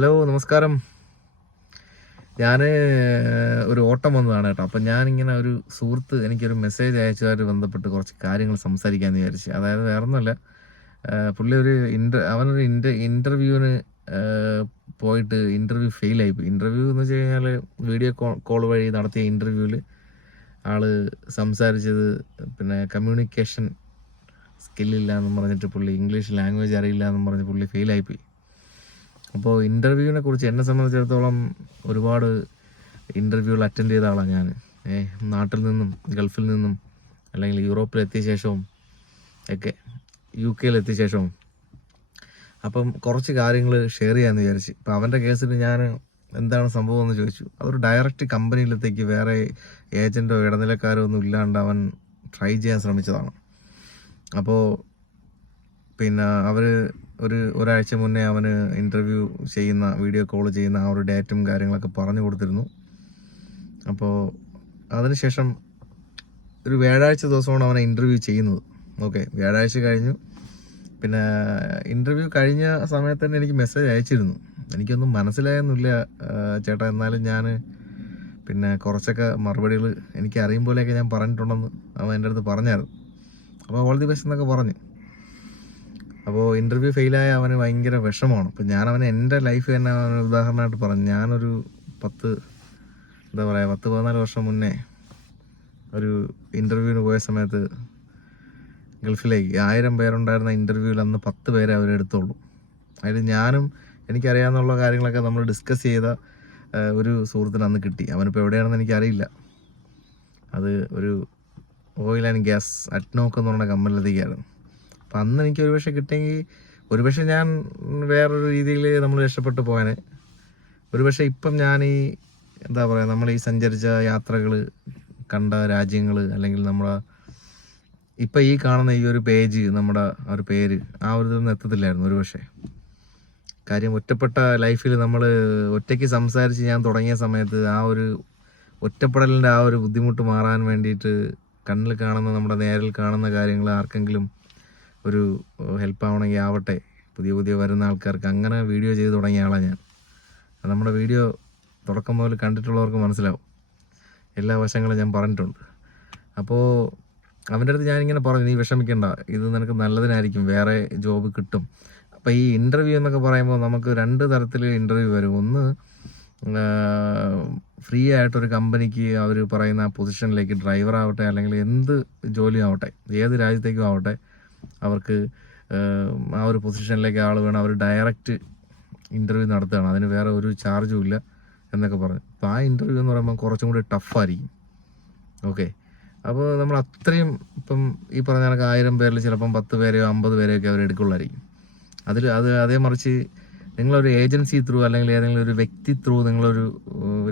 Hello നമസ്കാരം. ഞാൻ ഒരു ഓട്ടം വന്നതാണ് കേട്ടോ. അപ്പം ഞാനിങ്ങനെ ഒരു സുഹൃത്ത് എനിക്കൊരു മെസ്സേജ് അയച്ചതായിട്ട് ബന്ധപ്പെട്ട് കുറച്ച് കാര്യങ്ങൾ സംസാരിക്കാമെന്ന് വിചാരിച്ചു. അതായത് വേറെ ഒന്നുമല്ല പുള്ളി ഒരു ഇന്റർ അവനൊരു ഇന്റർ ഇന്റർവ്യൂവിന് പോയിട്ട് ഇന്റർവ്യൂ ഫെയിലായി പോയി. ഇന്റർവ്യൂ എന്ന് വെച്ച് കഴിഞ്ഞാൽ വീഡിയോ കോൾ വഴി നടത്തിയ ഇന്റർവ്യൂവിൽ ആൾ സംസാരിച്ചത് പിന്നെ കമ്മ്യൂണിക്കേഷൻ സ്കില്ലില്ല എന്ന് പറഞ്ഞിട്ട് പുള്ളി ഇംഗ്ലീഷ് ലാംഗ്വേജ് അറിയില്ല എന്നും പറഞ്ഞ് പുള്ളി ഫെയിലായി പോയി. അപ്പോൾ ഇന്റർവ്യൂവിനെ കുറിച്ച് എന്നെ സംബന്ധിച്ചിടത്തോളം ഒരുപാട് ഇന്റർവ്യൂകൾ അറ്റൻഡ് ചെയ്ത ആളാണ് ഞാൻ നാട്ടിൽ നിന്നും ഗൾഫിൽ നിന്നും അല്ലെങ്കിൽ യൂറോപ്പിൽ എത്തിയ ശേഷവും ഒക്കെ യു കെയിൽ എത്തിയ ശേഷവും. അപ്പം കുറച്ച് കാര്യങ്ങൾ ഷെയർ ചെയ്യാമെന്ന് വിചാരിച്ച്. അപ്പോൾ അവന്റെ കേസിൽ ഞാൻ എന്താണ് സംഭവം എന്ന് ചോദിച്ചു. അതൊരു ഡയറക്റ്റ് കമ്പനിയിലത്തേക്ക് വേറെ ഏജന്റോ ഇടനിലക്കാരോ ഒന്നും ഇല്ലാണ്ട് അവൻ ട്രൈ ചെയ്യാൻ ശ്രമിച്ചതാണ്. അപ്പോൾ പിന്നെ അവർ ഒരു ഒരാഴ്ച മുന്നേ അവന് ഇന്റർവ്യൂ ചെയ്യുന്ന വീഡിയോ കോൾ ചെയ്യുന്ന ആ ഒരു ഡേറ്റും കാര്യങ്ങളൊക്കെ പറഞ്ഞു കൊടുത്തിരുന്നു. അപ്പോൾ അതിനുശേഷം ഒരു വ്യാഴാഴ്ച ദിവസമാണ് അവനെ ഇന്റർവ്യൂ ചെയ്യുന്നത്. ഓക്കെ വ്യാഴാഴ്ച കഴിഞ്ഞു. പിന്നെ ഇന്റർവ്യൂ കഴിഞ്ഞ സമയത്ത് തന്നെ എനിക്ക് മെസ്സേജ് അയച്ചിരുന്നു. എനിക്കൊന്നും മനസ്സിലായൊന്നുമില്ല ചേട്ടാ. എന്നാലും ഞാൻ പിന്നെ കുറച്ചൊക്കെ മറുപടികൾ എനിക്ക് അറിയും പോലെയൊക്കെ ഞാൻ പറഞ്ഞിട്ടുണ്ടെന്ന് അവൻ എന്റെ അടുത്ത് പറഞ്ഞായിരുന്നു. അപ്പോൾ ഓൾ ദി ബെസ്റ്റ് എന്നൊക്കെ പറഞ്ഞു. അപ്പോൾ ഇന്റർവ്യൂ ഫെയിലായ അവന് ഭയങ്കര വിഷമമാണ്. അപ്പോൾ ഞാൻ അവന് എന്റെ ലൈഫ് തന്നെ അവന് ഉദാഹരണമായിട്ട് പറഞ്ഞു ഞാനൊരു പത്ത് എന്താ പറയുക പത്ത് പതിനാല് വർഷം മുന്നേ ഒരു ഇന്റർവ്യൂവിന് പോയ സമയത്ത് ഗൾഫിലേക്ക് ആയിരം പേരുണ്ടായിരുന്ന ഇന്റർവ്യൂവിൽ അന്ന് പത്ത് പേരെ അവരെടുത്തുള്ളൂ അതിൽ ഞാനും എനിക്കറിയാവുന്നുള്ള കാര്യങ്ങളൊക്കെ നമ്മൾ ഡിസ്കസ് ചെയ്ത ഒരു സുഹൃത്തിന് അന്ന് കിട്ടി. അവനിപ്പോൾ എവിടെയാണെന്ന് എനിക്കറിയില്ല. അത് ഒരു ഓയിൽ ആൻഡ് ഗ്യാസ് അറ്റ്നോക്ക് എന്ന് പറഞ്ഞ കമ്പനിലത്തേക്കായിരുന്നു അപ്പം അന്ന് എനിക്ക് ഒരുപക്ഷെ കിട്ടിയെങ്കിൽ ഒരുപക്ഷെ ഞാൻ വേറൊരു രീതിയിൽ നമ്മൾ രക്ഷപ്പെട്ടു പോയാനെ. ഒരുപക്ഷെ ഇപ്പം ഞാൻ ഈ എന്താ പറയുക നമ്മൾ ഈ സഞ്ചരിച്ച യാത്രകൾ കണ്ട രാജ്യങ്ങൾ അല്ലെങ്കിൽ നമ്മളെ ഇപ്പം ഈ കാണുന്ന ഈ ഒരു പേജ് നമ്മുടെ ആ ഒരു പേര് ആ ഒരു ഇതൊന്നും എത്തത്തില്ലായിരുന്നു ഒരുപക്ഷെ. കാര്യം ഒറ്റപ്പെട്ട ലൈഫിൽ നമ്മൾ ഒറ്റയ്ക്ക് സംസാരിച്ച് ഞാൻ തുടങ്ങിയ സമയത്ത് ആ ഒരു ഒറ്റപ്പെടലിന്റെ ആ ഒരു ബുദ്ധിമുട്ട് മാറാൻ വേണ്ടിയിട്ട് കണ്ണിൽ കാണുന്ന നമ്മുടെ നേരിൽ കാണുന്ന കാര്യങ്ങൾ ആർക്കെങ്കിലും ഒരു ഹെൽപ്പ് ആവണമെങ്കിൽ ആവട്ടെ. പുതിയ പുതിയ വരുന്ന ആൾക്കാർക്ക് അങ്ങനെ വീഡിയോ ചെയ്ത് തുടങ്ങിയ ആളാണ് ഞാൻ. നമ്മുടെ വീഡിയോ തുടക്കം മുതൽ കണ്ടിട്ടുള്ളവർക്ക് മനസ്സിലാവും. എല്ലാ വശങ്ങളും ഞാൻ പറഞ്ഞിട്ടുണ്ട്. അപ്പോൾ അവന്റെ അടുത്ത് ഞാനിങ്ങനെ പറഞ്ഞു നീ വിഷമിക്കണ്ട. ഇത് നിനക്ക് നല്ലതിനായിരിക്കും. വേറെ ജോബ് കിട്ടും. അപ്പോൾ ഈ ഇന്റർവ്യൂ എന്നൊക്കെ പറയുമ്പോൾ നമുക്ക് രണ്ട് തരത്തിൽ ഇന്റർവ്യൂ വരും. ഒന്ന് ഫ്രീ ആയിട്ടൊരു കമ്പനിക്ക് അവർ പറയുന്ന ആ പൊസിഷനിലേക്ക് ഡ്രൈവർ ആവട്ടെ അല്ലെങ്കിൽ എന്ത് ജോലി ആവട്ടെ ഏത് രാജ്യത്തേക്കും ആവട്ടെ അവർക്ക് ആ ഒരു പൊസിഷനിലേക്ക് ആൾ വേണം. അവർ ഡയറക്റ്റ് ഇന്റർവ്യൂ നടത്തുകയാണ്. അതിന് വേറെ ഒരു ചാർജും ഇല്ല എന്നൊക്കെ പറഞ്ഞു. അപ്പോൾ ആ ഇന്റർവ്യൂ എന്ന് പറയുമ്പോൾ കുറച്ചും കൂടി ടഫായിരിക്കും ഓക്കെ അപ്പോൾ നമ്മൾ അത്രയും ഇപ്പം ഈ പറഞ്ഞ കണക്ക് ആയിരം പേരിൽ ചിലപ്പം പത്ത് പേരെയോ അമ്പത് പേരെയോ ഒക്കെ അവർ എടുക്കുള്ളായിരിക്കും. അതിൽ അത് അതേ മറിച്ച് നിങ്ങളൊരു ഏജൻസി ത്രൂ അല്ലെങ്കിൽ ഏതെങ്കിലും ഒരു വ്യക്തി ത്രൂ നിങ്ങളൊരു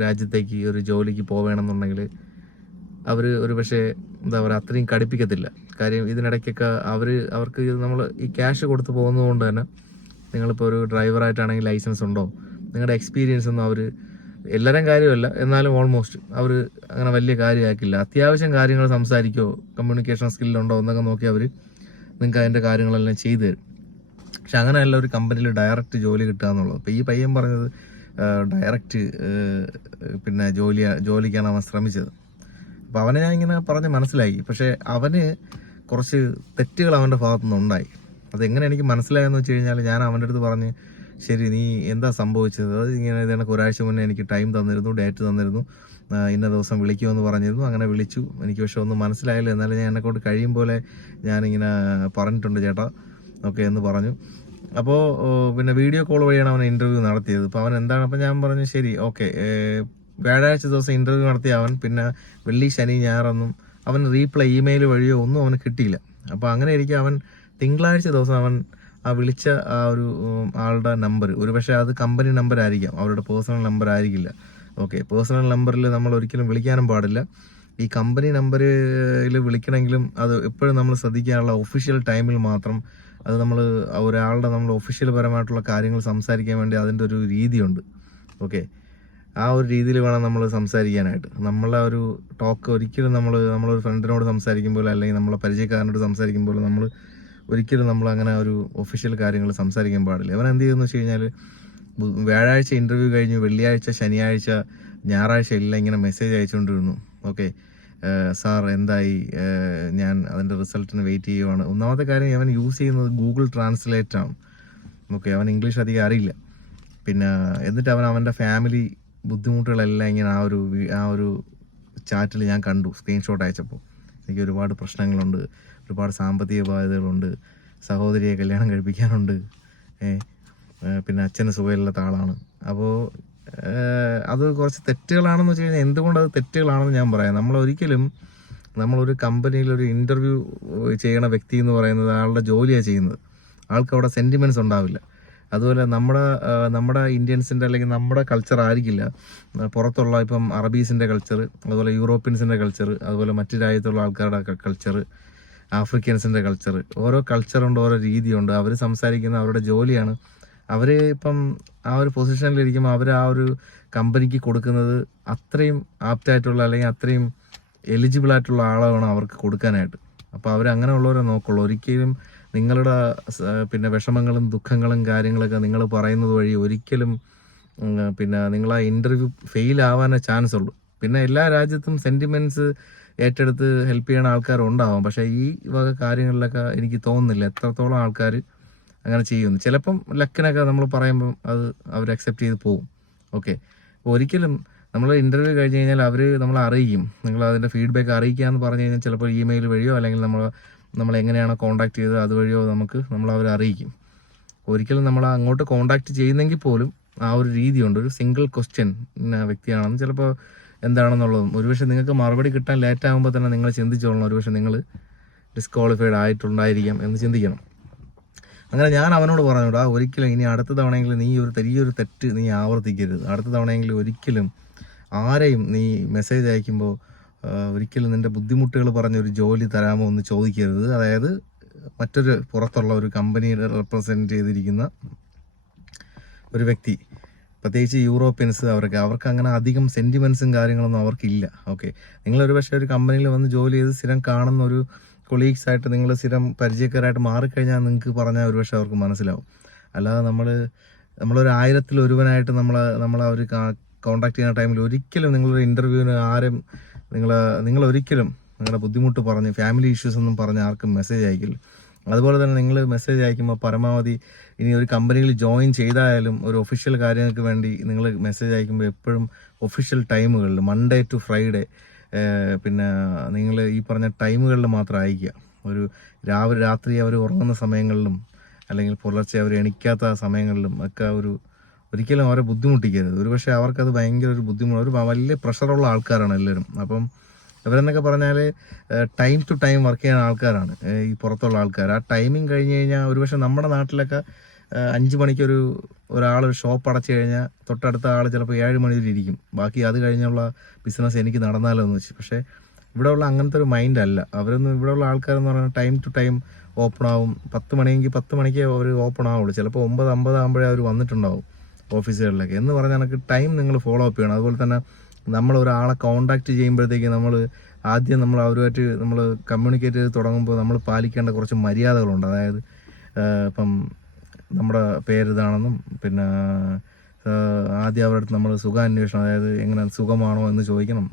രാജ്യത്തേക്ക് ഒരു ജോലിക്ക് പോവേണമെന്നുണ്ടെങ്കിൽ അവർ ഒരു പക്ഷേ എന്താ പറയുക അത്രയും കടുപ്പിക്കത്തില്ല. കാര്യം ഇതിനിടയ്ക്കൊക്കെ അവർ അവർക്ക് നമ്മൾ ഈ ക്യാഷ് കൊടുത്ത് പോകുന്നത് കൊണ്ട് തന്നെ നിങ്ങളിപ്പോൾ ഒരു ഡ്രൈവറായിട്ടാണെങ്കിൽ ലൈസൻസ് ഉണ്ടോ? നിങ്ങളുടെ എക്സ്പീരിയൻസ് ഒന്നും അവർ എല്ലാവരും കാര്യമല്ല. എന്നാലും ഓൾമോസ്റ്റ് അവർ അങ്ങനെ വലിയ കാര്യമാക്കില്ല. അത്യാവശ്യം കാര്യങ്ങൾ സംസാരിക്കോ കമ്മ്യൂണിക്കേഷൻ സ്കില്ലുണ്ടോ എന്നൊക്കെ നോക്കി അവർ നിങ്ങൾക്ക് അതിന്റെ കാര്യങ്ങളെല്ലാം ചെയ്തു തരും. പക്ഷെ അങ്ങനെയല്ല ഒരു കമ്പനിയിൽ ഡയറക്റ്റ് ജോലി കിട്ടുക എന്നുള്ളത്. അപ്പോൾ ഈ പയ്യൻ പറഞ്ഞത് ഡയറക്റ്റ് പിന്നെ ജോലി ജോലിക്കാണ് അവൻ ശ്രമിച്ചത്. അപ്പോൾ അവനെ ഞാൻ ഇങ്ങനെ പറഞ്ഞ് മനസ്സിലാക്കി പക്ഷേ അവന് കുറച്ച് തെറ്റുകൾ അവന്റെ ഭാഗത്തു നിന്ന് ഉണ്ടായി. അതെങ്ങനെ എനിക്ക് മനസ്സിലായെന്ന് വെച്ച് കഴിഞ്ഞാൽ ഞാൻ അവന്റെ അടുത്ത് പറഞ്ഞ് ശരി നീ എന്താ സംഭവിച്ചത്? അത് ഇങ്ങനെ ഇത് കണക്ക് ഒരാഴ്ച മുന്നേ എനിക്ക് ടൈം തന്നിരുന്നു ഡേറ്റ് തന്നിരുന്നു. ഇന്ന ദിവസം വിളിക്കുമെന്ന് പറഞ്ഞിരുന്നു. അങ്ങനെ വിളിച്ചു. എനിക്ക് പക്ഷെ ഒന്നും മനസ്സിലായില്ല. എന്നാലും ഞാൻ എന്നെക്കൊണ്ട് കഴിയും പോലെ ഞാനിങ്ങനെ പറഞ്ഞിട്ടുണ്ട് ചേട്ടാ. ഓക്കെ എന്ന് പറഞ്ഞു. അപ്പോൾ പിന്നെ വീഡിയോ കോൾ വഴിയാണ് അവൻ ഇന്റർവ്യൂ നടത്തിയത്. അപ്പോൾ അവൻ എന്താണ്? അപ്പോൾ ഞാൻ പറഞ്ഞു ശരി ഓക്കെ വ്യാഴാഴ്ച ദിവസം ഇന്റർവ്യൂ നടത്തിയ അവൻ. പിന്നെ വെള്ളി ശനി ഞായറൊന്നും അവൻ റീപ്ലൈ ഇമെയിൽ വഴിയോ ഒന്നും അവന് കിട്ടിയില്ല. അപ്പോൾ അങ്ങനെ ഇരിക്കും അവൻ തിങ്കളാഴ്ച ദിവസം അവൻ ആ വിളിച്ച ആ ഒരു ആളുടെ നമ്പർ ഒരു പക്ഷേ അത് കമ്പനി നമ്പർ ആയിരിക്കാം. അവരുടെ പേഴ്സണൽ നമ്പർ ആയിരിക്കില്ല. ഓക്കെ പേഴ്സണൽ നമ്പറിൽ നമ്മൾ ഒരിക്കലും വിളിക്കാനും പാടില്ല. ഈ കമ്പനി നമ്പറിൽ വിളിക്കണമെങ്കിലും അത് എപ്പോഴും നമ്മൾ ശ്രദ്ധിക്കാനുള്ള ഒഫീഷ്യൽ ടൈമിൽ മാത്രം അത് നമ്മൾ ഒരാളുടെ നമ്മൾ ഒഫീഷ്യൽ പരമായിട്ടുള്ള കാര്യങ്ങൾ സംസാരിക്കാൻ വേണ്ടി അതിന്റെ ഒരു രീതിയുണ്ട്. ഓക്കെ ആ ഒരു രീതിയിൽ വേണം നമ്മൾ സംസാരിക്കാനായിട്ട്. നമ്മളെ ഒരു ടോക്ക് ഒരിക്കലും നമ്മൾ നമ്മളൊരു ഫ്രണ്ടിനോട് സംസാരിക്കുമ്പോൾ അല്ലെങ്കിൽ നമ്മളെ പരിചയക്കാരനോട് സംസാരിക്കുമ്പോൾ നമ്മൾ ഒരിക്കലും നമ്മൾ അങ്ങനെ ഒരു ഒഫീഷ്യൽ കാര്യങ്ങൾ സംസാരിക്കാൻ പാടില്ല. അവൻ എന്ത് ചെയ്യുന്നു വെച്ച് കഴിഞ്ഞാൽ വ്യാഴാഴ്ച ഇന്റർവ്യൂ കഴിഞ്ഞു വെള്ളിയാഴ്ച ശനിയാഴ്ച ഞായറാഴ്ച എല്ലാം ഇങ്ങനെ മെസ്സേജ് അയച്ചുകൊണ്ടിരുന്നു. ഓക്കെ സാർ എന്തായി? ഞാൻ അതിന്റെ റിസൾട്ടിന് വെയിറ്റ് ചെയ്യുവാണ്. ഒന്നാമത്തെ കാര്യം അവൻ യൂസ് ചെയ്യുന്നത് ഗൂഗിൾ ട്രാൻസ്ലേറ്റ് ആണ്. ഓക്കെ അവൻ ഇംഗ്ലീഷ് അധികം അറിയില്ല. പിന്നെ എന്നിട്ട് അവൻ അവന്റെ ഫാമിലി ബുദ്ധിമുട്ടുകളെല്ലാം ഇങ്ങനെ ആ ഒരു ആ ഒരു ചാറ്റിൽ ഞാൻ കണ്ടു സ്ക്രീൻഷോട്ട് അയച്ചപ്പോൾ എനിക്ക് ഒരുപാട് പ്രശ്നങ്ങളുണ്ട് ഒരുപാട് സാമ്പത്തിക ബാധ്യതകളുണ്ട് സഹോദരിയെ കല്യാണം കഴിപ്പിക്കാനുണ്ട് പിന്നെ അച്ഛന് സുഖമില്ലാത്ത ആളാണ്. അപ്പോൾ അത് കുറച്ച് തെറ്റുകളാണെന്ന് വെച്ച് കഴിഞ്ഞാൽ എന്തുകൊണ്ട് അത് തെറ്റുകളാണെന്ന് ഞാൻ പറയാം. നമ്മൾ ഒരിക്കലും നമ്മളൊരു കമ്പനിയിൽ ഒരു ഇന്റർവ്യൂ ചെയ്യണ വ്യക്തി എന്ന് പറയുന്നത് ആളുടെ ജോലിയാണ് ചെയ്യുന്നത്. ആൾക്ക് അവിടെ സെന്റിമെന്റ്സ് ഉണ്ടാവില്ല. അതുപോലെ നമ്മുടെ നമ്മുടെ ഇന്ത്യൻസിന്റെ അല്ലെങ്കിൽ നമ്മുടെ കൾച്ചർ ആയിരിക്കില്ല. പുറത്തുള്ള ഇപ്പം അറബീസിന്റെ കൾച്ചർ അതുപോലെ യൂറോപ്യൻസിന്റെ കൾച്ചർ അതുപോലെ മറ്റ് രാജ്യത്തുള്ള ആൾക്കാരുടെ കൾച്ചർ ആഫ്രിക്കൻസിന്റെ കൾച്ചർ ഓരോ കൾച്ചറുണ്ട് ഓരോ രീതിയുണ്ട്. അവർ സംസാരിക്കുന്ന അവരുടെ ജോലിയാണ്. അവർ ഇപ്പം ആ ഒരു പൊസിഷനിലിരിക്കുമ്പോൾ അവർ ആ ഒരു കമ്പനിക്ക് കൊടുക്കുന്നത് അത്രയും ആപ്റ്റായിട്ടുള്ള അല്ലെങ്കിൽ അത്രയും എലിജിബിൾ ആയിട്ടുള്ള ആളാണ് അവർക്ക് കൊടുക്കാനായിട്ട്. അപ്പോൾ അവർ അങ്ങനെയുള്ളവരെ നോക്കുള്ളൂ. ഒരിക്കലും നിങ്ങളുടെ പിന്നെ വിഷമങ്ങളും ദുഃഖങ്ങളും കാര്യങ്ങളൊക്കെ നിങ്ങൾ പറയുന്നത് വഴി ഒരിക്കലും പിന്നെ നിങ്ങൾ ആ ഇന്റർവ്യൂ ഫെയിൽ ആവാനേ ചാൻസ് ഉള്ളൂ. പിന്നെ എല്ലാ രാജ്യത്തും സെന്റിമെന്റ്സ് ഏറ്റെടുത്ത് ഹെൽപ്പ് ചെയ്യണ ആൾക്കാരുണ്ടാവും പക്ഷേ ഈ വക കാര്യങ്ങളിലൊക്കെ എനിക്ക് തോന്നുന്നില്ല. എത്രത്തോളം ആൾക്കാർ അങ്ങനെ ചെയ്യുന്നു. ചിലപ്പം ലക്കിനൊക്കെ നമ്മൾ പറയുമ്പം അത് അവർ അക്സെപ്റ്റ് ചെയ്ത് പോകും ഓക്കെ ഒരിക്കലും നമ്മൾ ഇന്റർവ്യൂ കഴിഞ്ഞ് കഴിഞ്ഞാൽ അവർ നമ്മളെ അറിയിക്കും. നിങ്ങൾ അതിന്റെ ഫീഡ്ബാക്ക് അറിയിക്കാമെന്ന് പറഞ്ഞു കഴിഞ്ഞാൽ ചിലപ്പോൾ ഇമെയിൽ വഴിയോ അല്ലെങ്കിൽ നമ്മൾ നമ്മൾ എങ്ങനെയാണോ കോൺടാക്ട് ചെയ്തത് അതുവഴിയോ നമുക്ക് നമ്മൾ അവരെ അറിയിക്കും. ഒരിക്കലും നമ്മൾ അങ്ങോട്ട് കോണ്ടാക്ട് ചെയ്യുന്നെങ്കിൽ പോലും ആ ഒരു രീതിയുണ്ട്. ഒരു സിംഗിൾ ക്വസ്റ്റ്യൻ വ്യക്തിയാണെന്ന് ചിലപ്പോൾ എന്താണെന്നുള്ളതും. ഒരുപക്ഷെ നിങ്ങൾക്ക് മറുപടി കിട്ടാൻ ലേറ്റ് ആകുമ്പോൾ തന്നെ നിങ്ങൾ ചിന്തിച്ചോളണം. ഒരുപക്ഷെ നിങ്ങൾ ഡിസ്ക്വാളിഫൈഡ് ആയിട്ടുണ്ടായിരിക്കാം എന്ന് ചിന്തിക്കണം. അങ്ങനെ ഞാൻ അവനോട് പറഞ്ഞോടാ ഒരിക്കലും ഇനി അടുത്ത തവണയെങ്കിലും നീ ഒരു ചെറിയൊരു തെറ്റ് നീ ആവർത്തിക്കരുത്. അടുത്ത തവണയെങ്കിലും ഒരിക്കലും ആരെയും നീ മെസ്സേജ് അയക്കുമ്പോൾ ഒരിക്കലും നിന്റെ ബുദ്ധിമുട്ടുകൾ പറഞ്ഞൊരു ജോലി തരാമോ എന്ന് ചോദിക്കരുത്. അതായത് മറ്റൊരു പുറത്തുള്ള ഒരു കമ്പനിയുടെ റെപ്രസെന്റ് ചെയ്തിരിക്കുന്ന ഒരു വ്യക്തി പ്രത്യേകിച്ച് യൂറോപ്യൻസ് അവർക്ക് അവർക്ക് അങ്ങനെ അധികം സെന്റിമെൻസും കാര്യങ്ങളൊന്നും അവർക്കില്ല. ഓക്കെ നിങ്ങളൊരു പക്ഷേ ഒരു കമ്പനിയിൽ വന്ന് ജോലി ചെയ്ത് സ്ഥിരം കാണുന്ന ഒരു കൊളീഗ്സ് ആയിട്ട് നിങ്ങൾ സ്ഥിരം പരിചയക്കാരായിട്ട് മാറിക്കഴിഞ്ഞാൽ നിങ്ങൾക്ക് പറഞ്ഞാൽ ഒരു പക്ഷേ അവർക്ക് മനസ്സിലാവും. അല്ലാതെ നമ്മൾ നമ്മളൊരു ആയിരത്തിൽ ഒരുവനായിട്ട് നമ്മൾ നമ്മൾ അവർ കോണ്ടാക്ട് ചെയ്യുന്ന ടൈമിൽ ഒരിക്കലും നിങ്ങളൊരു ഇന്റർവ്യൂവിന് ആരും നിങ്ങൾ നിങ്ങൾ ഒരിക്കലും നിങ്ങളുടെ ബുദ്ധിമുട്ട് പറഞ്ഞ് ഫാമിലി ഇഷ്യൂസ് ഒന്നും പറഞ്ഞ് ആർക്കും മെസ്സേജ് അയക്കില്ല. അതുപോലെ തന്നെ നിങ്ങൾ മെസ്സേജ് അയക്കുമ്പോൾ പരമാവധി ഇനി ഒരു കമ്പനിയിൽ ജോയിൻ ചെയ്തായാലും ഒരു ഒഫീഷ്യൽ കാര്യങ്ങൾക്ക് വേണ്ടി നിങ്ങൾ മെസ്സേജ് അയക്കുമ്പോൾ എപ്പോഴും ഒഫീഷ്യൽ ടൈമുകളിൽ മൺഡേ ടു ഫ്രൈഡേ പിന്നെ നിങ്ങൾ ഈ പറഞ്ഞ ടൈമുകളിൽ മാത്രം അയക്കുക ഒരു രാവിലെ രാത്രി അവർ ഉറങ്ങുന്ന സമയങ്ങളിലും അല്ലെങ്കിൽ പുലർച്ചെ അവർ എണിക്കാത്ത സമയങ്ങളിലും ഒക്കെ ഒരു ഒരിക്കലും അവരെ ബുദ്ധിമുട്ടിക്കരുത്. ഒരുപക്ഷെ അവർക്കത് ഭയങ്കര ഒരു ബുദ്ധിമുട്ട് ഒരു വലിയ പ്രഷറുള്ള ആൾക്കാരാണ് എല്ലാവരും. അപ്പം ഇവരെന്നൊക്കെ പറഞ്ഞാൽ ടൈം ടു ടൈം വർക്ക് ചെയ്യുന്ന ആൾക്കാരാണ് ഈ പുറത്തുള്ള ആൾക്കാർ ആ ടൈമിങ് കഴിഞ്ഞ് കഴിഞ്ഞാൽ ഒരുപക്ഷെ നമ്മുടെ നാട്ടിലൊക്കെ അഞ്ച് മണിക്കൊരു ഒരാൾ ഷോപ്പ് അടച്ചു കഴിഞ്ഞാൽ തൊട്ടടുത്ത ആൾ ചിലപ്പോൾ ഏഴ് മണി ഇരിക്കും. ബാക്കി അത് കഴിഞ്ഞുള്ള ബിസിനസ് എനിക്ക് നടന്നാലോ എന്ന് വെച്ച്. പക്ഷേ ഇവിടെ ഉള്ള അങ്ങനത്തെ ഒരു മൈൻഡ് അല്ല. അവരൊന്നും ഇവിടെ ഉള്ള ആൾക്കാരെന്ന് പറഞ്ഞാൽ ടൈം ടു ടൈം ഓപ്പൺ ആവും. പത്ത് മണിയെങ്കിൽ പത്ത് മണിക്കേ അവർ ഓപ്പൺ ആവുള്ളൂ. ചിലപ്പോൾ ഒമ്പത് അമ്പത് ആകുമ്പോഴേ അവർ വന്നിട്ടുണ്ടാവും. ഓഫീസുകളിലൊക്കെ എന്ന് പറഞ്ഞാൽ എനിക്ക് ടൈം നിങ്ങൾ ഫോളോ അപ്പ് ചെയ്യണം. അതുപോലെ തന്നെ നമ്മൾ ഒരാളെ കോണ്ടാക്ട് ചെയ്യുമ്പോഴത്തേക്ക് നമ്മൾ ആദ്യം നമ്മൾ അവരുമായിട്ട് നമ്മൾ കമ്മ്യൂണിക്കേറ്റ് ചെയ്ത് തുടങ്ങുമ്പോൾ നമ്മൾ പാലിക്കേണ്ട കുറച്ച് മര്യാദകളുണ്ട്. അതായത് ഇപ്പം നമ്മുടെ പേരിതാണെന്നും പിന്നെ ആദ്യം അവരുടെ അടുത്ത് നമ്മൾ സുഖാന്വേഷണം അതായത് എങ്ങനെ സുഖമാണോ എന്ന് ചോദിക്കണം.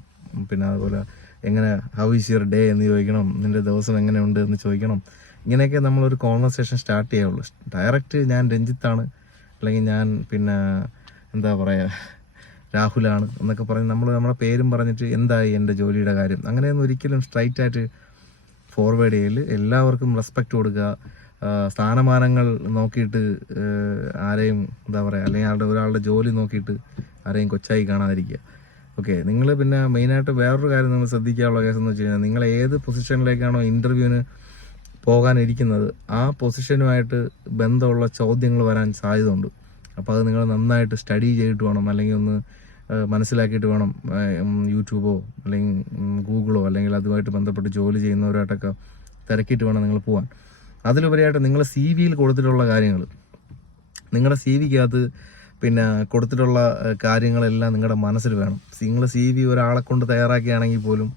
പിന്നെ അതുപോലെ എങ്ങനെ ഹൗ ഈസ് യുവർ ഡേ എന്ന് ചോദിക്കണം. നിന്റെ ദിവസം എങ്ങനെയുണ്ട് എന്ന് ചോദിക്കണം. ഇങ്ങനെയൊക്കെ നമ്മളൊരു കോൺവെർസേഷൻ സ്റ്റാർട്ട് ചെയ്യാവുള്ളൂ. ഡയറക്റ്റ് ഞാൻ രഞ്ജിത്താണ്. അല്ലെങ്കിൽ ഞാൻ പിന്നെ എന്താ പറയുക രാഹുലാണ് എന്നൊക്കെ പറഞ്ഞ് നമ്മൾ നമ്മുടെ പേരും പറഞ്ഞിട്ട് എന്തായി എന്റെ ജോലിയുടെ കാര്യം. അങ്ങനെയൊന്നും ഒരിക്കലും സ്ട്രൈറ്റ് ആയിട്ട് ഫോർവേഡ് ചെയ്യൽ എല്ലാവർക്കും റെസ്പെക്റ്റ് കൊടുക്കുക. സ്ഥാനമാനങ്ങൾ നോക്കിയിട്ട് ആരെയും എന്താ പറയുക അല്ലെങ്കിൽ ആളുടെ ഒരാളുടെ ജോലി നോക്കിയിട്ട് ആരെയും കൊച്ചായി കാണാതിരിക്കുക. ഓക്കെ നിങ്ങൾ പിന്നെ മെയിനായിട്ട് വേറൊരു കാര്യം നിങ്ങൾ ശ്രദ്ധിക്കാനുള്ള കേസെന്ന് വെച്ച് കഴിഞ്ഞാൽ നിങ്ങൾ ഏത് പൊസിഷനിലേക്കാണോ ഇന്റർവ്യൂവിന് പോകാനിരിക്കുന്നത് ആ പൊസിഷനുമായിട്ട് ബന്ധമുള്ള ചോദ്യങ്ങൾ വരാൻ സാധ്യതയുണ്ട്. അപ്പോൾ അത് നിങ്ങൾ നന്നായിട്ട് സ്റ്റഡി ചെയ്തിട്ട് വേണം അല്ലെങ്കിൽ ഒന്ന് മനസ്സിലാക്കിയിട്ട് വേണം യൂട്യൂബോ അല്ലെങ്കിൽ ഗൂഗിളോ അല്ലെങ്കിൽ അതുമായിട്ട് ബന്ധപ്പെട്ട് ജോലി ചെയ്യുന്നവരായിട്ടൊക്കെ തിരക്കിയിട്ട് വേണം നിങ്ങൾ പോകാൻ അതിലുപരിയായിട്ട് നിങ്ങൾ സി വിയിൽ കൊടുത്തിട്ടുള്ള കാര്യങ്ങൾ നിങ്ങളുടെ സി വിക്കകത്ത് പിന്നെ കൊടുത്തിട്ടുള്ള കാര്യങ്ങളെല്ലാം നിങ്ങളുടെ മനസ്സിൽ വേണം. നിങ്ങൾ സി വി ഒരാളെ കൊണ്ട് തയ്യാറാക്കുകയാണെങ്കിൽ പോലും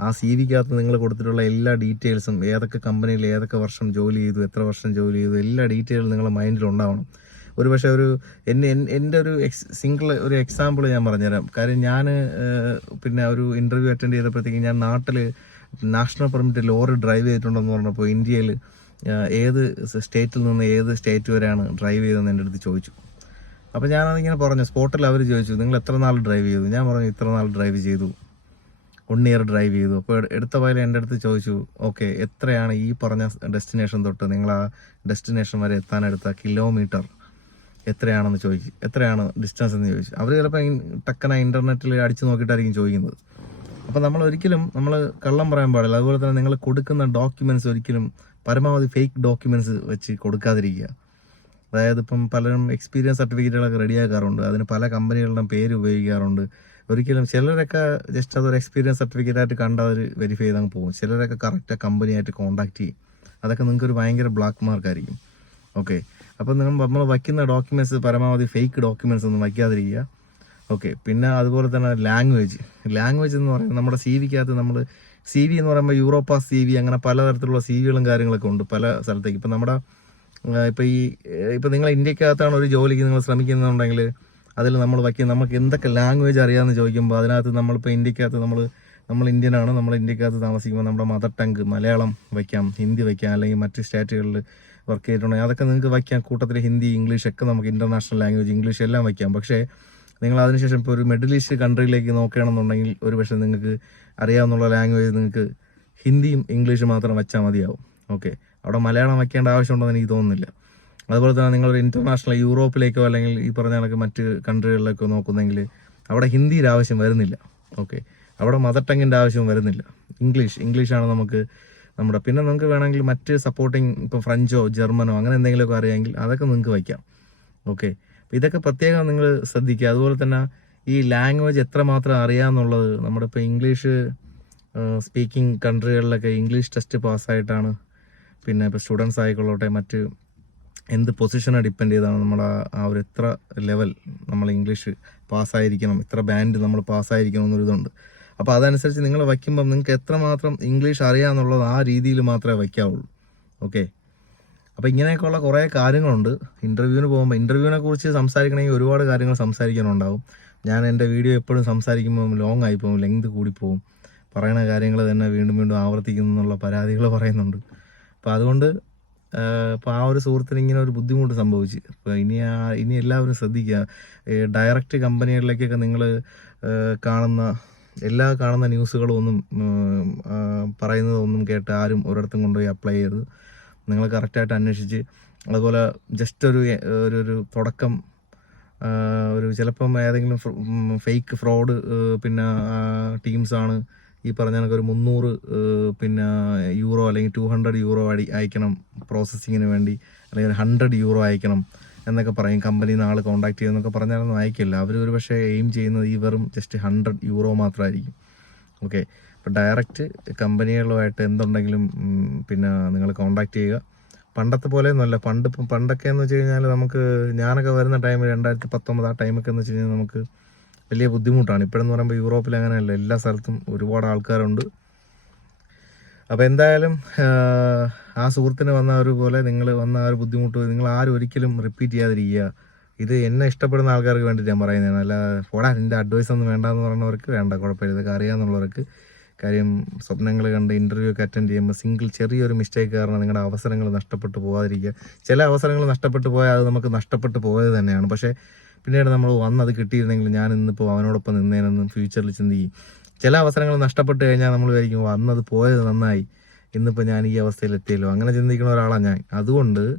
ആ സി വിക്കകത്ത് നിങ്ങൾ കൊടുത്തിട്ടുള്ള എല്ലാ ഡീറ്റെയിൽസും ഏതൊക്കെ കമ്പനിയിൽ ഏതൊക്കെ വർഷം ജോലി ചെയ്തു എത്ര വർഷം ജോലി ചെയ്തു എല്ലാ ഡീറ്റെയിലും നിങ്ങളുടെ മൈൻഡിൽ ഉണ്ടാവണം. ഒരു പക്ഷേ ഒരു എന്നെ എൻ- എന്റെ ഒരു എക്സ് സിംഗിൾ ഒരു എക്സാമ്പിൾ ഞാൻ പറഞ്ഞുതരാം. കാര്യം ഞാൻ പിന്നെ ഒരു ഇന്റർവ്യൂ അറ്റൻഡ് ചെയ്തപ്പോഴത്തേക്ക് ഞാൻ നാട്ടിൽ നാഷണൽ പെർമിറ്റ് ലോറി ഡ്രൈവ് ചെയ്തിട്ടുണ്ടെന്ന് പറഞ്ഞപ്പോൾ ഇന്ത്യയിൽ ഏത് സ്റ്റേറ്റിൽ നിന്ന് ഏത് സ്റ്റേറ്റ് വരെയാണ് ഡ്രൈവ് ചെയ്തതെന്ന് എന്റെ അടുത്ത് ചോദിച്ചു. അപ്പോൾ ഞാനതിങ്ങനെ പറഞ്ഞു സ്പോട്ടിൽ അവർ ചോദിച്ചു നിങ്ങൾ എത്ര നാൾ ഡ്രൈവ് ചെയ്തു? ഞാൻ പറഞ്ഞു ഇത്ര നാൾ ഡ്രൈവ് ചെയ്തു. വൺ ഇയർ ഡ്രൈവ് ചെയ്തു. അപ്പോൾ എടുത്ത പോലെ എന്റെ അടുത്ത് ചോദിച്ചു ഓക്കെ എത്രയാണ് ഈ പറഞ്ഞ ഡെസ്റ്റിനേഷൻ തൊട്ട് നിങ്ങൾ ആ ഡെസ്റ്റിനേഷൻ വരെ എത്താനെടുത്ത കിലോമീറ്റർ എത്രയാണെന്ന് ചോദിച്ചു എത്രയാണ് ഡിസ്റ്റൻസ് എന്ന് ചോദിച്ചു? അവർ ചിലപ്പോൾ ടക്കന ഇന്റർനെറ്റിൽ അടിച്ചു നോക്കിയിട്ടായിരിക്കും ചോദിക്കുന്നത്. അപ്പോൾ നമ്മൾ ഒരിക്കലും നമ്മൾ കള്ളം പറയാൻ പാടില്ല. അതുപോലെ തന്നെ നിങ്ങൾ കൊടുക്കുന്ന ഡോക്യുമെന്റ്സ് ഒരിക്കലും പരമാവധി ഫേക്ക് ഡോക്യുമെന്റ്സ് വെച്ച് കൊടുക്കാതിരിക്കുക. അതായത് ഇപ്പം പലരും എക്സ്പീരിയൻസ് സർട്ടിഫിക്കറ്റുകളൊക്കെ റെഡിയാക്കാറുണ്ട് അതിന് പല കമ്പനികളുടെ പേര് ഉപയോഗിക്കാറുണ്ട്. ഒരിക്കലും ചിലരൊക്കെ ജസ്റ്റ് അതൊരു എക്സ്പീരിയൻസ് സർട്ടിഫിക്കറ്റ് ആയിട്ട് കണ്ട് അവർ വെരിഫൈ ചെയ്ത് അങ്ങ് പോകും. ചിലരൊക്കെ കറക്റ്റ് കമ്പനിയായിട്ട് കോൺടാക്ട് ചെയ്യും. അതൊക്കെ നിങ്ങൾക്ക് ഒരു ഭയങ്കര ബ്ലാക്ക് മാർക്കായിരിക്കും ഓക്കെ അപ്പോൾ നിങ്ങൾ നമ്മൾ വയ്ക്കുന്ന ഡോക്യുമെന്റ്സ് പരമാവധി ഫേക്ക് ഡോക്യുമെന്റ്സ് ഒന്നും വയ്ക്കാതിരിക്കുക. ഓക്കെ പിന്നെ അതുപോലെ തന്നെ ലാംഗ്വേജ് ലാംഗ്വേജ് എന്ന് പറയുന്നത് നമ്മുടെ സി വിക്കകത്ത് നമ്മൾ സി വി എന്ന് പറയുമ്പോൾ യൂറോപ്പ സി വി അങ്ങനെ പലതരത്തിലുള്ള സി വികളും കാര്യങ്ങളൊക്കെ ഉണ്ട് പല സ്ഥലത്തേക്ക്. ഇപ്പം നമ്മുടെ ഇപ്പോൾ ഈ ഇപ്പോൾ നിങ്ങൾ ഇന്ത്യക്കകത്താണ് ഒരു ജോലിക്ക് നിങ്ങൾ ശ്രമിക്കുന്നുണ്ടെങ്കിൽ അതിൽ നമ്മൾ വയ്ക്കുന്ന നമുക്ക് എന്തൊക്കെ ലാംഗ്വേജ് അറിയാമെന്ന് ചോദിക്കുമ്പോൾ അതിനകത്ത് നമ്മളിപ്പോൾ ഇന്ത്യക്കകത്ത് നമ്മൾ നമ്മൾ ഇന്ത്യനാണ് നമ്മൾ ഇന്ത്യക്കകത്ത് താമസിക്കുമ്പോൾ നമ്മുടെ മദർ ടങ്ക് മലയാളം വയ്ക്കാം ഹിന്ദി വയ്ക്കാം അല്ലെങ്കിൽ മറ്റ് സ്റ്റേറ്റുകളിൽ വർക്ക് ചെയ്തിട്ടുണ്ടെങ്കിൽ അതൊക്കെ നിങ്ങൾക്ക് വയ്ക്കാം കൂട്ടത്തിൽ ഹിന്ദി ഇംഗ്ലീഷ് ഒക്കെ നമുക്ക് ഇന്റർനാഷണൽ ലാംഗ്വേജ് ഇംഗ്ലീഷ് എല്ലാം വയ്ക്കാം. പക്ഷേ നിങ്ങൾ അതിനുശേഷം ഇപ്പോൾ ഒരു മിഡിൽ ഈസ്റ്റ് കൺട്രിയിലേക്ക് നോക്കുകയാണെന്നുണ്ടെങ്കിൽ ഒരു പക്ഷേ നിങ്ങൾക്ക് അറിയാവുന്ന ലാംഗ്വേജ് നിങ്ങൾക്ക് ഹിന്ദിയും ഇംഗ്ലീഷും മാത്രം വെച്ചാൽ മതിയാവും. ഓക്കെ അവിടെ മലയാളം വയ്ക്കേണ്ട ആവശ്യമുണ്ടെന്ന് എനിക്ക് തോന്നുന്നില്ല. അതുപോലെ തന്നെ നിങ്ങളൊരു ഇന്റർനാഷണൽ യൂറോപ്പിലേക്കോ അല്ലെങ്കിൽ ഈ പറഞ്ഞ കണക്ക് മറ്റ് കൺട്രികളിലേക്കോ നോക്കുന്നെങ്കിൽ അവിടെ ഹിന്ദിയുടെ ആവശ്യം വരുന്നില്ല. ഓക്കെ അവിടെ മദർ ടങ്ങിന്റെ ആവശ്യവും വരുന്നില്ല. ഇംഗ്ലീഷ് ഇംഗ്ലീഷാണ് നമുക്ക് നമ്മുടെ പിന്നെ നിങ്ങൾക്ക് വേണമെങ്കിൽ മറ്റ് സപ്പോർട്ടിങ് ഇപ്പോൾ ഫ്രഞ്ചോ ജർമ്മനോ അങ്ങനെ എന്തെങ്കിലുമൊക്കെ അറിയാമെങ്കിൽ അതൊക്കെ നിങ്ങൾക്ക് വയ്ക്കാം. ഓക്കെ ഇതൊക്കെ പ്രത്യേകം നിങ്ങൾ ശ്രദ്ധിക്കുക. അതുപോലെ തന്നെ ഈ ലാംഗ്വേജ് എത്രമാത്രം അറിയാമെന്നുള്ളത് നമ്മുടെ ഇപ്പോൾ ഇംഗ്ലീഷ് സ്പീക്കിംഗ് കൺട്രികളിലൊക്കെ ഇംഗ്ലീഷ് ടെസ്റ്റ് പാസ്സായിട്ടാണ് പിന്നെ ഇപ്പോൾ സ്റ്റുഡൻസ് ആയിക്കൊള്ളട്ടെ മറ്റ് എന്ത് പൊസിഷനെ ഡിപ്പെൻഡ് ചെയ്താണ് നമ്മൾ ആ ഒരു എത്ര ലെവൽ നമ്മൾ ഇംഗ്ലീഷ് പാസ്സായിരിക്കണം ഇത്ര ബാൻഡ് നമ്മൾ പാസ്സായിരിക്കണം എന്നൊരിതുണ്ട് അപ്പോൾ അതനുസരിച്ച് നിങ്ങൾ വയ്ക്കുമ്പം നിങ്ങൾക്ക് എത്രമാത്രം ഇംഗ്ലീഷ് അറിയാമെന്നുള്ളത് ആ രീതിയിൽ മാത്രമേ വയ്ക്കാവുള്ളൂ. ഓക്കെ അപ്പോൾ ഇങ്ങനെയൊക്കെയുള്ള കുറേ കാര്യങ്ങളുണ്ട്. ഇന്റർവ്യൂവിന് പോകുമ്പോൾ ഇന്റർവ്യൂവിനെ കുറിച്ച് സംസാരിക്കണമെങ്കിൽ ഒരുപാട് കാര്യങ്ങൾ സംസാരിക്കാനുണ്ടാവും. ഞാൻ എന്റെ വീഡിയോ എപ്പോഴും സംസാരിക്കുമ്പോൾ ലോങ് ആയി പോകും ലെങ്ത് കൂടിപ്പോവും പറയുന്ന കാര്യങ്ങൾ തന്നെ വീണ്ടും വീണ്ടും ആവർത്തിക്കുന്നു എന്നുള്ള പരാതികൾ പറയുന്നുണ്ട്. അപ്പോൾ അതുകൊണ്ട് ഇപ്പോൾ ആ ഒരു സുഹൃത്തിന് ഇങ്ങനെ ഒരു ബുദ്ധിമുട്ട് സംഭവിച്ചു. അപ്പോൾ ഇനി ആ ഇനി എല്ലാവരും ശ്രദ്ധിക്കുക. ഡയറക്റ്റ് കമ്പനികളിലേക്കൊക്കെ നിങ്ങൾ കാണുന്ന എല്ലാ കാണുന്ന ന്യൂസുകളും ഒന്നും പറയുന്നതൊന്നും കേട്ട് ആരും ഒരിടത്തും കൊണ്ടുപോയി അപ്ലൈ ചെയ്ത് നിങ്ങൾ കറക്റ്റായിട്ട് അന്വേഷിച്ച് അതുപോലെ ജസ്റ്റ് ഒരു ഒരു ഒരു തുടക്കം ഒരു ചിലപ്പം ഏതെങ്കിലും ഫേക്ക് ഫ്രോഡ് പിന്നെ ടീംസാണ് ഈ പറഞ്ഞ കണക്ക് ഒരു മുന്നൂറ് പിന്നെ യൂറോ അല്ലെങ്കിൽ ടു ഹൺഡ്രഡ് യൂറോ അടി അയക്കണം പ്രോസസ്സിങ്ങിന് വേണ്ടി അല്ലെങ്കിൽ ഒരു ഹൺഡ്രഡ് യൂറോ അയക്കണം എന്നൊക്കെ പറയും. കമ്പനിയിൽ നിന്ന് ആൾ കോൺടാക്ട് ചെയ്യുന്നൊക്കെ പറഞ്ഞാലൊന്നും അയക്കില്ല. അവർ ഒരു പക്ഷേ എയിം ചെയ്യുന്നത് ഈ വെറും ജസ്റ്റ് ഹൺഡ്രഡ് യൂറോ മാത്രമായിരിക്കും. ഓക്കെ. അപ്പോൾ ഡയറക്റ്റ് കമ്പനികളുമായിട്ട് എന്തുണ്ടെങ്കിലും പിന്നെ നിങ്ങൾ കോൺടാക്ട് ചെയ്യുക. പണ്ടത്തെ പോലെ ഒന്നുമല്ല പണ്ട് ഇപ്പം പണ്ടൊക്കെ എന്ന് വെച്ച് കഴിഞ്ഞാൽ നമുക്ക് ഞാനൊക്കെ വരുന്ന ടൈം രണ്ടായിരത്തി പത്തൊമ്പത് ആ ടൈമൊക്കെ എന്ന് വെച്ച് കഴിഞ്ഞാൽ നമുക്ക് വലിയ ബുദ്ധിമുട്ടാണ്. ഇപ്പോഴെന്ന് പറയുമ്പോൾ യൂറോപ്പിൽ അങ്ങനെയല്ല. എല്ലാ സ്ഥലത്തും ഒരുപാട് ആൾക്കാരുണ്ട്. അപ്പോൾ എന്തായാലും ആ സുഹൃത്തിന് വന്ന ഒരു പോലെ നിങ്ങൾ വന്ന ആ ഒരു ബുദ്ധിമുട്ട് നിങ്ങൾ ആരും ഒരിക്കലും റിപ്പീറ്റ് ചെയ്യാതിരിക്കുക. ഇത് എന്നെ ഇഷ്ടപ്പെടുന്ന ആൾക്കാർക്ക് വേണ്ടി ഞാൻ പറയുന്നതാണ്. അല്ല പോടാ നിന്റെ അഡ്വൈസ് ഒന്നും വേണ്ടെന്ന് പറയുന്നവർക്ക് വേണ്ട കുഴപ്പമില്ല. ഇതൊക്കെ അറിയാമെന്നുള്ളവർക്ക് കാര്യം സ്വപ്നങ്ങൾ കണ്ട് ഇന്റർവ്യൂ ഒക്കെ അറ്റൻഡ് ചെയ്യുമ്പോൾ സിംഗിൾ ചെറിയൊരു മിസ്റ്റേക്ക് കാരണം നിങ്ങളുടെ അവസരങ്ങൾ നഷ്ടപ്പെട്ടു പോകാതിരിക്കുക ചില അവസരങ്ങൾ നഷ്ടപ്പെട്ടു പോയാൽ അത് നമുക്ക് നഷ്ടപ്പെട്ടു പോയത് തന്നെയാണ്. പക്ഷേ പിന്നീട് നമ്മൾ വന്നത് കിട്ടിയിരുന്നെങ്കിൽ ഞാൻ ഇന്നിപ്പോൾ അവനോടൊപ്പം നിന്നേനെന്ന് ഫ്യൂച്ചറിൽ ചിന്തിക്കും. ചില അവസരങ്ങൾ നഷ്ടപ്പെട്ട് കഴിഞ്ഞാൽ നമ്മൾ വിചാരിക്കും "ഓ, അന്നത് പോയത് നന്നായി. ഇന്നിപ്പോൾ ഞാൻ ഈ അവസ്ഥയിൽ എത്തിയല്ലോ. അങ്ങനെ ചിന്തിക്കുന്ന ഒരാളാണ് ഞാൻ. അതുകൊണ്ട്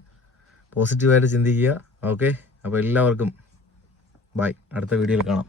പോസിറ്റീവായിട്ട് ചിന്തിക്കുക. ഓക്കെ അപ്പോൾ എല്ലാവർക്കും ബൈ അടുത്ത വീഡിയോയിൽ കാണാം.